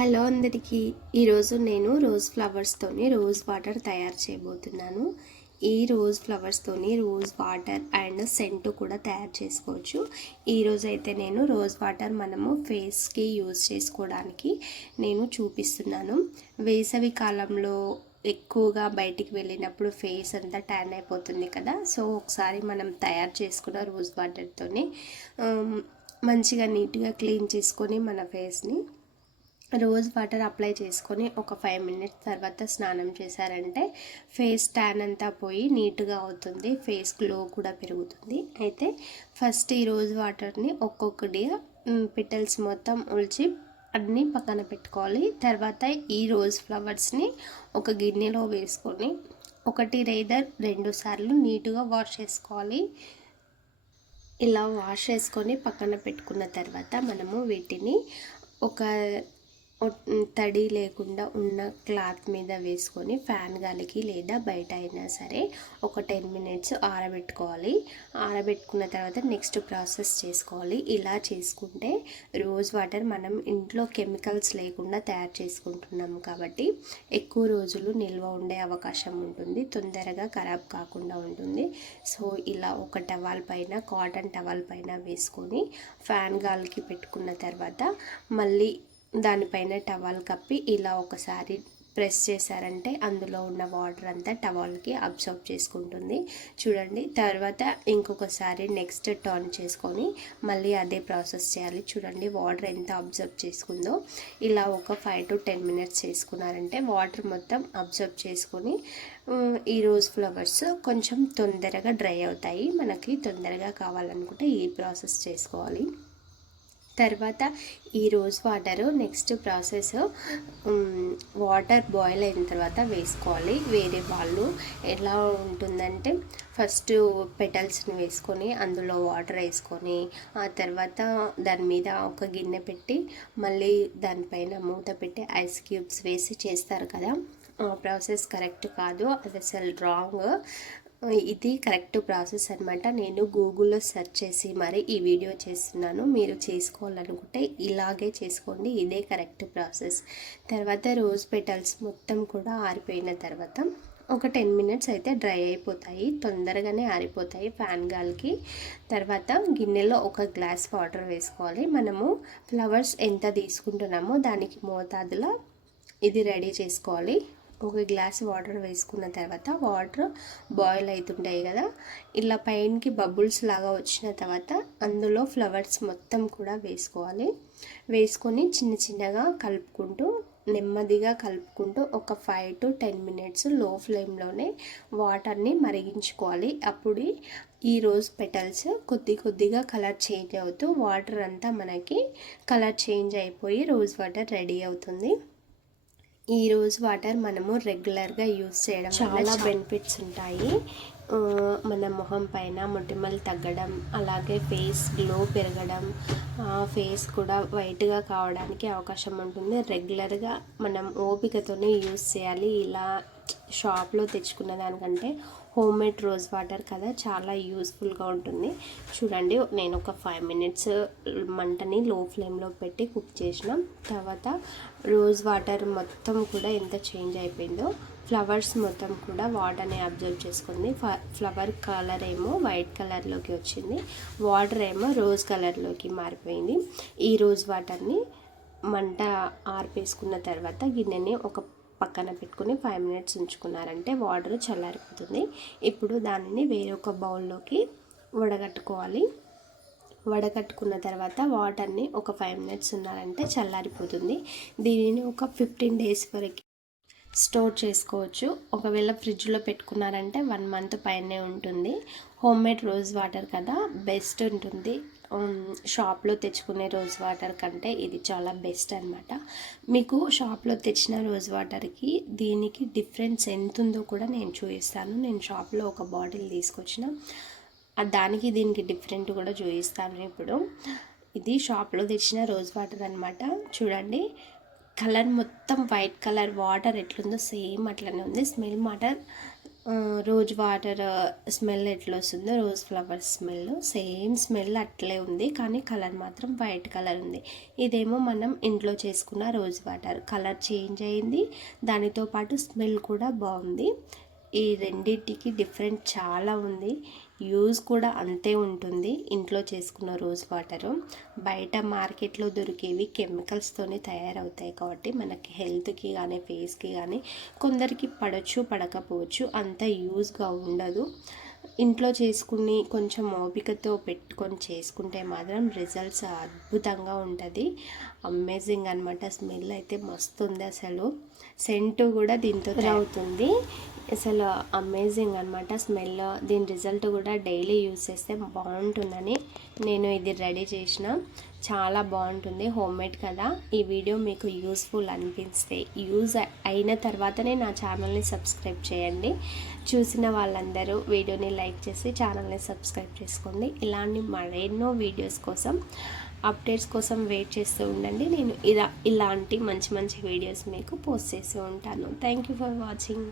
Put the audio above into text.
Hello అందరికీ. ఈరోజు నేను రోజ్ ఫ్లవర్స్తోని రోజ్ వాటర్ తయారు చేయబోతున్నాను. ఈ రోజ్ ఫ్లవర్స్తోని రోజ్ వాటర్ అండ్ సెంట్ కూడా తయారు చేసుకోవచ్చు. ఈరోజు అయితే నేను రోజ్ వాటర్ మనము ఫేస్కి యూజ్ చేసుకోవడానికి నేను చూపిస్తున్నాను. వేసవి కాలంలో ఎక్కువగా బయటికి వెళ్ళినప్పుడు ఫేస్ అంతా ట్యాన్ అయిపోతుంది కదా. సో ఒకసారి మనం తయారు చేసుకున్న రోజ్ వాటర్తోని మంచిగా నీట్గా క్లీన్ చేసుకొని మన ఫేస్ని రోజ్ వాటర్ అప్లై చేసుకొని ఒక 5 మినిట్స్ తర్వాత స్నానం చేశారంటే ఫేస్ ట్యాన్ అంతా పోయి నీట్గా అవుతుంది, ఫేస్ గ్లో కూడా పెరుగుతుంది. అయితే ఫస్ట్ ఈ రోజ్ వాటర్ని ఒక్కొక్కటిగా పిటల్స్ మొత్తం ఉల్చి అన్నీ పక్కన పెట్టుకోవాలి. తర్వాత ఈ రోజ్ ఫ్లవర్స్ని ఒక గిన్నెలో వేసుకొని 1 లేదా 2 సార్లు నీట్గా వాష్ చేసుకోవాలి. ఇలా వాష్ చేసుకొని పక్కన పెట్టుకున్న తర్వాత మనము వీటిని ఒక తడి లేకుండా ఉన్న క్లాత్ మీద వేసుకొని ఫ్యాన్ గాలికి లేదా బయట అయినా సరే ఒక 10 మినిట్స్ ఆరబెట్టుకోవాలి. ఆరబెట్టుకున్న తర్వాత నెక్స్ట్ ప్రాసెస్ చేసుకోవాలి. ఇలా చేసుకుంటే రోజ్ వాటర్ మనం ఇంట్లో కెమికల్స్ లేకుండా తయారు చేసుకుంటున్నాము కాబట్టి ఎక్కువ రోజులు నిల్వ ఉండే అవకాశం ఉంటుంది, తొందరగా ఖరాబ్ కాకుండా ఉంటుంది. సో ఇలా ఒక టవల్ పైన, కాటన్ టవల్ పైన వేసుకొని ఫ్యాన్ గాలికి పెట్టుకున్న తర్వాత మళ్ళీ దానిపైన టవల్ కప్పి ఇలా ఒకసారి ప్రెస్ చేశారంటే అందులో ఉన్న వాటర్ అంతా టవల్కి అబ్జర్వ్ చేసుకుంటుంది. చూడండి, తర్వాత ఇంకొకసారి నెక్స్ట్ టర్న్ చేసుకొని మళ్ళీ అదే ప్రాసెస్ చేయాలి. చూడండి వాటర్ ఎంత అబ్జర్వ్ చేసుకుందో. ఇలా ఒక 5 to 10 మినిట్స్ చేసుకున్నారంటే వాటర్ మొత్తం అబ్జర్వ్ చేసుకొని ఈ రోజ్ ఫ్లవర్స్ కొంచెం తొందరగా డ్రై అవుతాయి. మనకి తొందరగా కావాలనుకుంటే ఈ ప్రాసెస్ చేసుకోవాలి. తర్వాత ఈ rose water next process water boil అయిన తర్వాత వేసుకోవాలి. వేరే వాళ్ళు ఎలా ఉంటుందంటే ఫస్ట్ పెటల్స్ని వేసుకొని అందులో వాటర్ వేసుకొని ఆ తర్వాత దాని మీద ఒక గిన్నె పెట్టి మళ్ళీ దానిపైన మూత పెట్టి ఐస్ క్యూబ్స్ వేసి చేస్తారు కదా. ఆ ప్రాసెస్ కరెక్ట్ కాదు, అది అసలు రాంగ్. ఇది కరెక్ట్ ప్రాసెస్ అనమాట. నేను గూగుల్లో సెర్చ్ చేసి మరి ఈ వీడియో చేస్తున్నాను. మీరు చేసుకోవాలనుకుంటే ఇలాగే చేసుకోండి, ఇదే కరెక్ట్ ప్రాసెస్. తర్వాత రోజ్ పెటల్స్ మొత్తం కూడా ఆరిపోయిన తర్వాత ఒక 10 మినిట్స్ అయితే డ్రై అయిపోతాయి, తొందరగానే ఆరిపోతాయి ఫ్యాన్ గాలికి. తర్వాత గిన్నెలో ఒక గ్లాస్ వాటర్ వేసుకోవాలి. మనము ఫ్లవర్స్ ఎంత తీసుకుంటున్నామో దానికి మోతాదులో ఇది రెడీ చేసుకోవాలి. ఒక గ్లాస్ వాటర్ వేసుకున్న తర్వాత వాటర్ బాయిల్ అవుతుంటాయి కదా, ఇలా పైనకి బబుల్స్ లాగా వచ్చిన తర్వాత అందులో ఫ్లవర్స్ మొత్తం కూడా వేసుకోవాలి. వేసుకొని చిన్న చిన్నగా కలుపుకుంటూ నెమ్మదిగా కలుపుకుంటూ ఒక 5 to 10 మినిట్స్ లో ఫ్లేమ్లోనే వాటర్ని మరిగించుకోవాలి. అప్పుడు ఈ రోజ్ పెటల్స్ కొద్దిగా కలర్ చేంజ్ అవుతూ వాటర్ అంతా మనకి కలర్ చేంజ్ అయిపోయి రోజ్ వాటర్ రెడీ అవుతుంది. ఈ రోజ్ వాటర్ మనము రెగ్యులర్గా యూజ్ చేయడం చాలా బెనిఫిట్స్ ఉంటాయి. మన మొహం పైన మొటిమలు తగ్గడం, అలాగే ఫేస్ గ్లో పెరగడం, ఫేస్ కూడా వైట్గా కావడానికి అవకాశం ఉంటుంది. రెగ్యులర్గా మనం ఓపికతోనే యూజ్ చేయాలి. ఇలా షాప్లో తెచ్చుకున్న దానికంటే హోమ్ మేడ్ రోజ్ వాటర్ కదా చాలా యూస్ఫుల్గా ఉంటుంది. చూడండి, నేను ఒక 5 మినిట్స్ మంటని లో ఫ్లేమ్లో పెట్టి కుక్ చేసిన తర్వాత రోజ్ వాటర్ మొత్తం కూడా ఎంత చేంజ్ అయిపోయిందో. ఫ్లవర్స్ మొత్తం కూడా వాటర్ని అబ్జర్వ్ చేసుకుంది. ఫ్లవర్ కలర్ ఏమో వైట్ కలర్లోకి వచ్చింది, వాటర్ ఏమో రోజ్ కలర్లోకి మారిపోయింది. ఈ రోజ్ వాటర్ని మంట ఆర్పేసుకున్న తర్వాత గిన్నెని ఒక పక్కన పెట్టుకుని 5 మినిట్స్ ఉంచుకున్నారంటే వాటర్ చల్లారిపోతుంది. ఇప్పుడు దానిని వేరొక బౌల్లోకి వడగట్టుకోవాలి. వడగట్టుకున్న తర్వాత వాటర్ని ఒక 5 మినిట్స్ ఉన్నారంటే చల్లారిపోతుంది. దీనిని ఒక 15 డేస్ వరకు స్టోర్ చేసుకోవచ్చు. ఒకవేళ ఫ్రిడ్జ్లో పెట్టుకున్నారంటే 1 మంత్ పైనే ఉంటుంది. హోమ్ మేడ్ రోజ్ వాటర్ కదా బెస్ట్ ఉంటుంది. షాప్లో తెచ్చుకునే రోజ్ వాటర్ కంటే ఇది చాలా బెస్ట్ అనమాట. మీకు షాప్లో తెచ్చిన రోజ్ వాటర్కి దీనికి డిఫరెన్స్ ఎంత ఉందో కూడా నేను చూపిస్తాను. నేను షాప్లో ఒక బాటిల్ తీసుకొచ్చిన, దానికి దీనికి డిఫరెంట్ కూడా చూపిస్తాను. ఇప్పుడు ఇది షాప్లో తెచ్చిన రోజ్ వాటర్ అనమాట. చూడండి, కలర్ మొత్తం వైట్ కలర్, వాటర్ ఎట్లుందో సేమ్ అట్లనే ఉంది. స్మెల్ రోజ్ వాటర్ స్మెల్ ఎట్లా వస్తుందో rose flower smell same smell అట్లే ఉంది, కానీ కలర్ మాత్రం వైట్ కలర్ ఉంది. ఇదేమో మనం ఇంట్లో చేసుకున్న రోజ్ వాటర్, కలర్ చేంజ్ అయింది, దానితో పాటు స్మెల్ కూడా బాగుంది. ఈ రెండింటికి డిఫరెంట్ చాలా ఉంది, యూజ్ కూడా అంతే ఉంటుంది. ఇంట్లో చేసుకున్న రోజ్ వాటరు బయట మార్కెట్లో దొరికేవి కెమికల్స్తోనే తయారవుతాయి కాబట్టి మనకి హెల్త్కి కానీ ఫేస్కి కానీ కొందరికి పడవచ్చు పడకపోవచ్చు, అంత యూజ్గా ఉండదు. ఇంట్లో చేసుకుని కొంచెం ఓపికతో పెట్టుకొని చేసుకుంటే మాత్రం రిజల్ట్స్ అద్భుతంగా ఉంటుంది. అమేజింగ్ అనమాట. స్మెల్ అయితే మస్తు ఉంది, అసలు సెంటు కూడా దీంతో అవుతుంది. అసలు అమేజింగ్ అనమాట స్మెల్. దీని రిజల్ట్ కూడా డైలీ యూజ్ చేస్తే బాగుంటుందని నేను ఇది రెడీ చేసిన. చాలా బాగుంటుంది, హోమ్మేడ్ కదా. ఈ వీడియో మీకు యూస్ఫుల్ అనిపిస్తే యూజ్ అయిన తర్వాతనే నా ఛానల్ని సబ్స్క్రైబ్ చేయండి. చూసిన వాళ్ళందరూ వీడియోని లైక్ చేసి ఛానల్ని సబ్స్క్రైబ్ చేసుకోండి. ఇలాంటి మరెన్నో వీడియోస్ కోసం, అప్డేట్స్ కోసం వెయిట్ చేస్తూ ఉండండి. నేను ఇలాంటి మంచి మంచి వీడియోస్ మీకు పోస్ట్ చేస్తూ ఉంటాను. Thank you for watching.